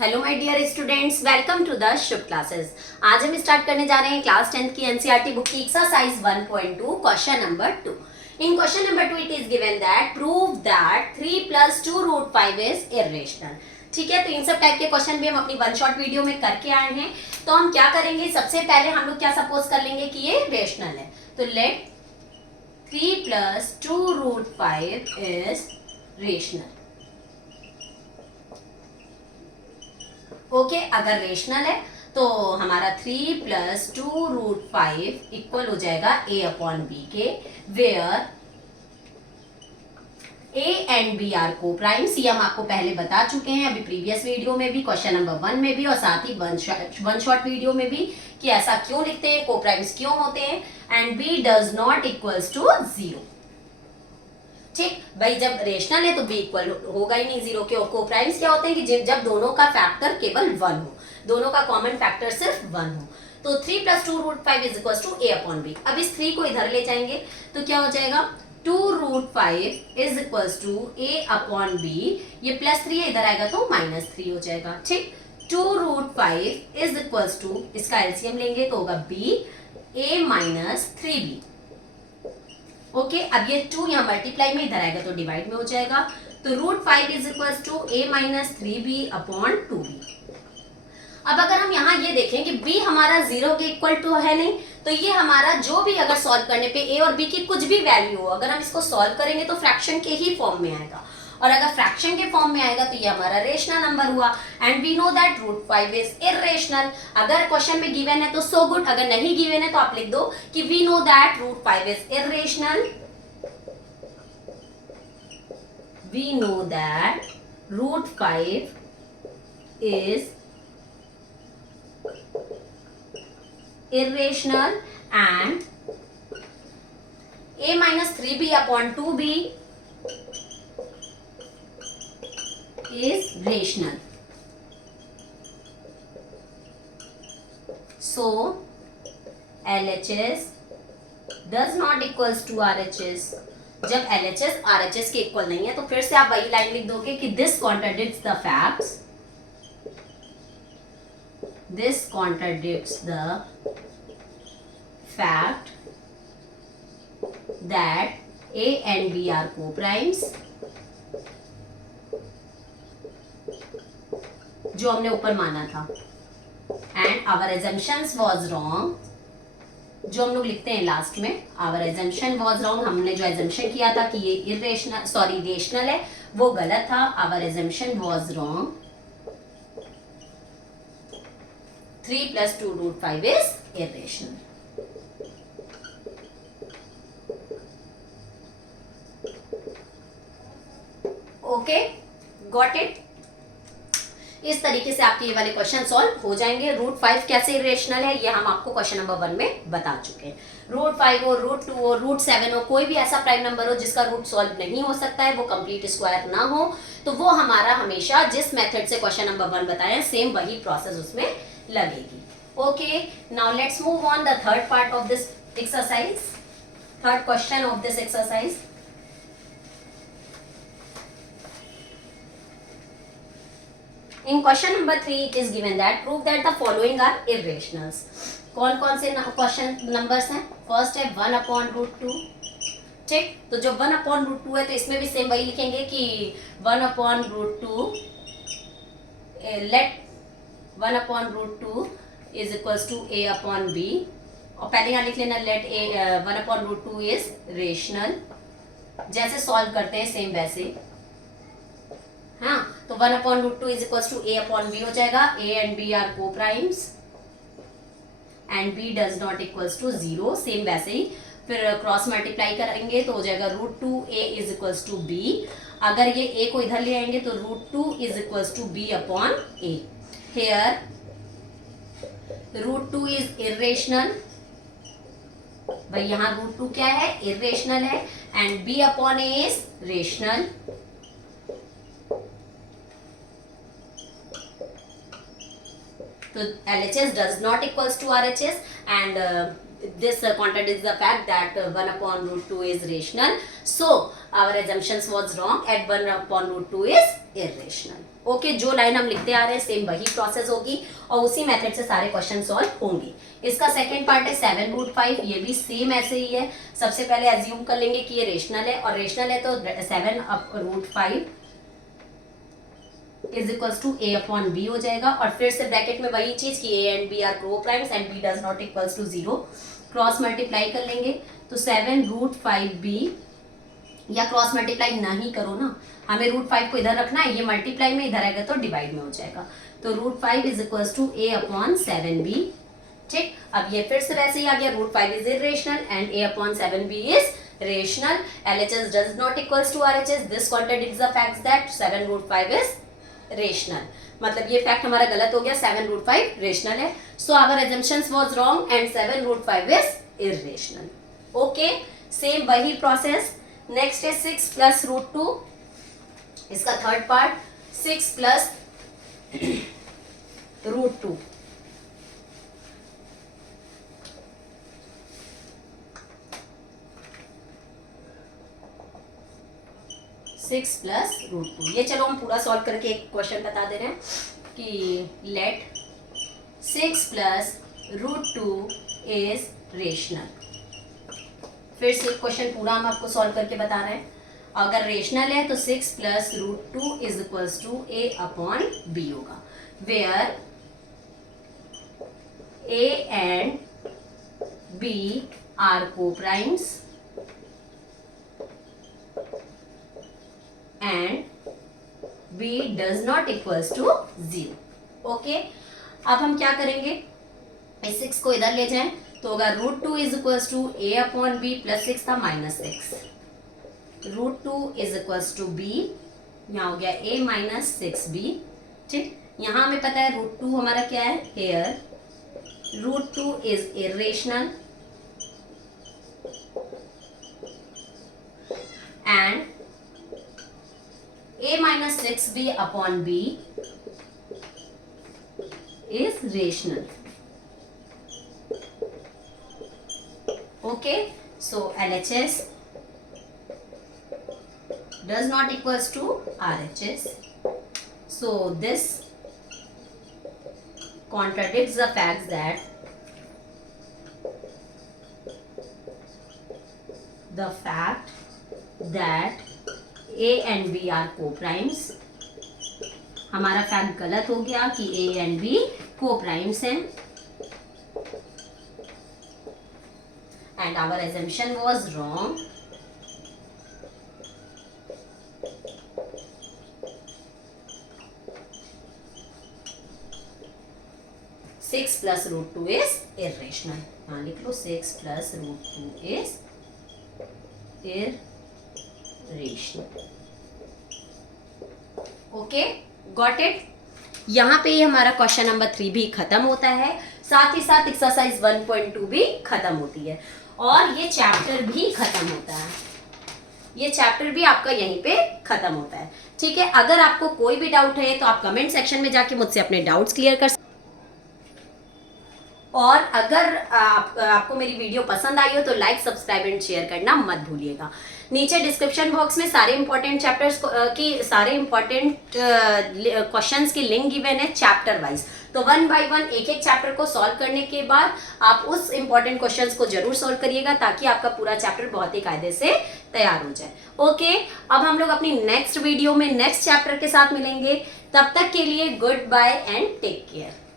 Hello my dear students, welcome to the Shubh classes. आज हम start करने जा रहे हैं क्लास 10th की एनसीईआरटी बुक की exercise 1.2 question number 2। In question number 2 it is given that prove that 3 + 2 root 5 is irrational. ठीक है, तो इन सब टाइप के क्वेश्चन भी हम अपनी वन शॉट वीडियो में करके आए हैं। तो हम क्या करेंगे, सबसे पहले हम लोग क्या सपोज कर लेंगे कि ये रेशनल है। तो let 3 + 2 root 5 is rational. Okay, अगर रेशनल है तो हमारा 3 + 2 रूट 5 इक्वल हो जाएगा a/b के, where a and b are coprimes. ये हम आपको पहले बता चुके हैं अभी प्रीवियस वीडियो में भी, क्वेश्चन नंबर 1 में भी और साथ ही वन शॉट वीडियो में भी, कि ऐसा क्यों लिखते हैं, को प्राइम्स क्यों होते हैं, and b does not equals to 0। ठीक भाई, जब रेशनल है तो b इक्वल होगा ही नहीं 0 के। को प्राइम्स क्या होते हैं कि जब दोनों का फैक्टर केवल 1 हो, दोनों का कॉमन फैक्टर सिर्फ 1 हो। तो 3 + 2 root 5 is equal to a/b। अब इस 3 को इधर ले जाएंगे तो क्या हो जाएगा, 2 root 5 is equal to a/b। ये +3 है, इधर आएगा तो -3 हो जाएगा। ठीक, 2 रूट 5 इज इक्वल टू, इसका एलसीएम लेंगे तो होगा b a - 3b। ओके, अब ये 2 यहाँ मल्टीप्लाई में, इधर आएगा तो डिवाइड में हो जाएगा। तो root 5 is equal to a - 3b/2b। अब अगर हम यहाँ ये देखें कि b हमारा 0 के इक्वल टू है नहीं, तो ये हमारा जो भी अगर सॉल्व करने पे a और b की कुछ भी वैल्यू हो, अगर हम इसको सॉल्व करेंगे तो फ्रैक्शन के ही फॉर्म में आएगा, और अगर फ्रैक्शन के फॉर्म में आएगा तो ये हमारा रेशनल नंबर हुआ। And we know that root 5 is irrational. अगर क्वेश्चन में गिवन है तो सो गुड, अगर नहीं गिवन है तो आप लिख दो कि we know that root 5 is irrational. We know that root 5 is irrational and a - 3b/2b is rational. So LHS does not equals to RHS। जब LHS RHS के इक्वल नहीं है तो फिर से आप वही लाइन लिख दोगे कि this contradicts the facts, this contradicts the fact that a and b are co-primes, जो हमने ऊपर माना था, and our assumptions was wrong, जो हम लोग लिखते हैं लास्ट में, our assumption was wrong। हमने जो assumption किया था कि ये रेशनल है वो गलत था, our assumption was wrong। 3 + 2 root 5 is irrational। Okay, got it. इस तरीके से आपके ये वाले क्वेश्चन सॉल्व हो जाएंगे। रूट 5 कैसे इरेशनल है ये हम आपको क्वेश्चन नंबर 1 में बता चुके हैं। रूट 5 हो, रूट 2 हो, रूट 7 हो, कोई भी ऐसा प्राइम नंबर हो जिसका रूट सॉल्व नहीं हो सकता है, वो कंप्लीट स्क्वायर ना हो, तो वो हमारा हमेशा जिस मेथड से क्वेश्चन नंबर 1 बताया सेम वही प्रोसेस उसमें लगेगी। Okay, now let's move on the third part of this exercise, third question of this exercise. In question number 3 it is given that prove that the following are irrationals। कौन कौन से question numbers हैं? First है 1/√2। ठीक, तो जो 1/√2 है तो इसमें भी सेम वही लिखेंगे कि 1/√2 late 1/√2 is equals to a/b, और पहले यहाँ लिख लेना लेट 1/√2 इज रेशनल। जैसे सॉल्व करते हैं सेम वैसे, हाँ, तो 1/√2 इज इक्वल्स टू a/b हो जाएगा। a and b are coprimes and b does not equals to 0, same वैसे ही। फिर क्रॉस मल्टीप्लाई करेंगे तो हो जाएगा √2a is equals to b। अगर ये a को इधर ले आएंगे तो √2 is equals to b/a। Here √2 is irrational, भाई यहाँ √2 क्या है, इरेशनल है, and b/a is rational. So LHS does not equals to RHS, and this contradicts the fact that 1/√2 is rational. So our assumptions was wrong at 1/√2 is irrational. Okay, जो line हम लिखते आ रहे हैं सेम वही process होगी और उसी method से सारे क्वेश्चन सॉल्व होंगे। इसका सेकंड पार्ट है 7√5, ये भी सेम ऐसे ही है। सबसे पहले एज्यूम कर लेंगे कि ये रेशनल है, और रेशनल है तो 7/5 is equals to a upon b हो जाएगा, और फिर से ब्रैकेट में वही चीज कि a and b are coprimes and b does not equals to 0, cross multiply कर लेंगे तो 7√5b, या क्रॉस मल्टीप्लाई नहीं करो ना, हमें √5 को इधर रखना है, ये मल्टीप्लाई में इधर आएगा तो डिवाइड में हो जाएगा, तो √5 is equals to a upon 7b। ठीक, अब ये फिर से वैसे ही आ गया, √5 is irrational and a upon 7b is rational, LHS does not equals to RHS, this contradicts the fact that 7√5 is rational. मतलब ये फैक्ट हमारा गलत हो गया, 7√5 रेशनल है, so our assumptions was wrong and 7√5 is irrational। Okay, same वही process. Next है 6 plus √2, इसका third part 6 plus √2, six plus √2। ये चलो हम पूरा सॉल्व करके एक क्वेश्चन बता दे रहे हैं कि लेट 6 प्लस √2 इज रेशनल। फिर से क्वेश्चन पूरा हम आपको सॉल्व करके बता रहे हैं। अगर रेशनल है तो 6 plus √2 is equals to a upon b होगा, where a and b are coprimes and b does not equals to 0। Okay, अब हम क्या करेंगे, इस 6 को इधर ले जाएं तो होगा √2 is equals to a upon b plus 6 था -6, √2 इज इक्वल्स टू b, यहाँ हो गया a माइनस 6b। ठीक, यहाँ हमें पता है √2 हमारा क्या है, here √2 is irrational and a minus 6b upon b is rational। Okay, so LHS does not equals to RHS, so this contradicts the fact that a and b are co-primes। हमारा fact गलत हो गया कि a and b co-primes हैं, and our assumption was wrong। Six plus √2 is irrational, हाँ लिख लो 6 plus √2 is irrational. Okay, got it. यहाँ पे हमारा क्वेश्चन नंबर 3 भी खत्म होता है, साथ ही साथ एक्सरसाइज 1.2 भी खत्म होती है, और ये चैप्टर भी खत्म होता है, ये चैप्टर भी आपका यहीं पे खत्म होता है। ठीक है, अगर आपको कोई भी डाउट है तो आप कमेंट सेक्शन में जाके मुझसे अपने डाउट्स क्लियर कर, और अगर आपको मेरी वीडियो पसंद आई हो तो लाइक, सब्सक्राइब एंड शेयर करना मत भूलिएगा। नीचे डिस्क्रिप्शन बॉक्स में सारे इंपॉर्टेंट चैप्टर्स की, सारे इंपॉर्टेंट क्वेश्चंस की लिंक गिवन है चैप्टर वाइज, तो 1 बाय 1 एक एक चैप्टर को सॉल्व करने के बाद आप उस इंपॉर्टेंट क्वेश्चंस को जरूर सॉल्व करिएगा, ताकि आपका पूरा चैप्टर बहुत ही कायदे से तैयार हो जाए। ओके, अब हम लोग अपनी नेक्स्ट वीडियो में नेक्स्ट चैप्टर के साथ मिलेंगे, तब तक के लिए goodbye and take care.